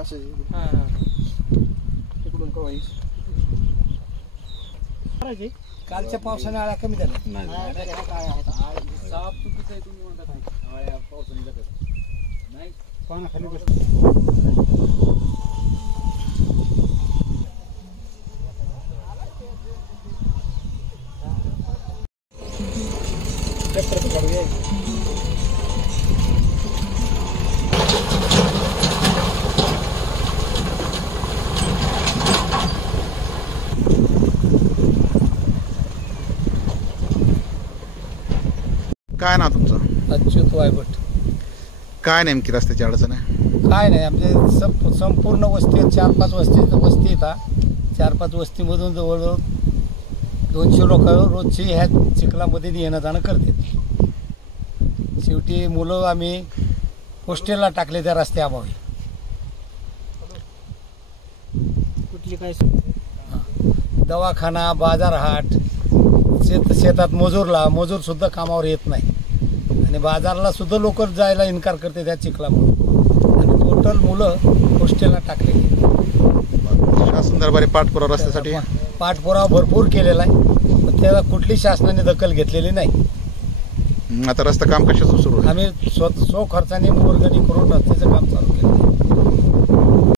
असं तिकडून कवाई कालच्या पावसाने आळ्या कमी झाल्या साप चुकीचं आहे तुम्ही म्हणता काय आळ्या पावसाने जातात नाही पाण्याखाली बस काय नाव तुमचं? अच्युत वायभट. काय नेमकी रस्त्याची अडचण आहे? काय नाही आमचे संपूर्ण वस्ती 4-5 वस्ती येतात. 4-5 वस्तीमधून जवळजवळ 200 लोक रोजची ह्या चिखलामध्ये येणं जाणं करतात. शेवटी मुलं आम्ही हॉस्टेलला टाकले त्या रस्त्याअभावी. कुठली काय दवाखाना, बाजारहाट, शेतात मजूर सुद्धा कामावर येत नाही आणि बाजारला सुद्धा लोक जायला इन्कार करते त्या चिखलामुळे आणि टोटल मुलं हॉस्टेलला टाकले. शासन दरबारी पाठपुरावा रस्त्यासाठी पाठपुरावा भरपूर केलेला आहे पण त्याला कुठली शासनाने दखल घेतलेली नाही. आता रस्ता काम कशाचं सुरू आहे? आम्ही स्वखर्चाने वर्गणी करून रस्त्याचं काम चालू केलं.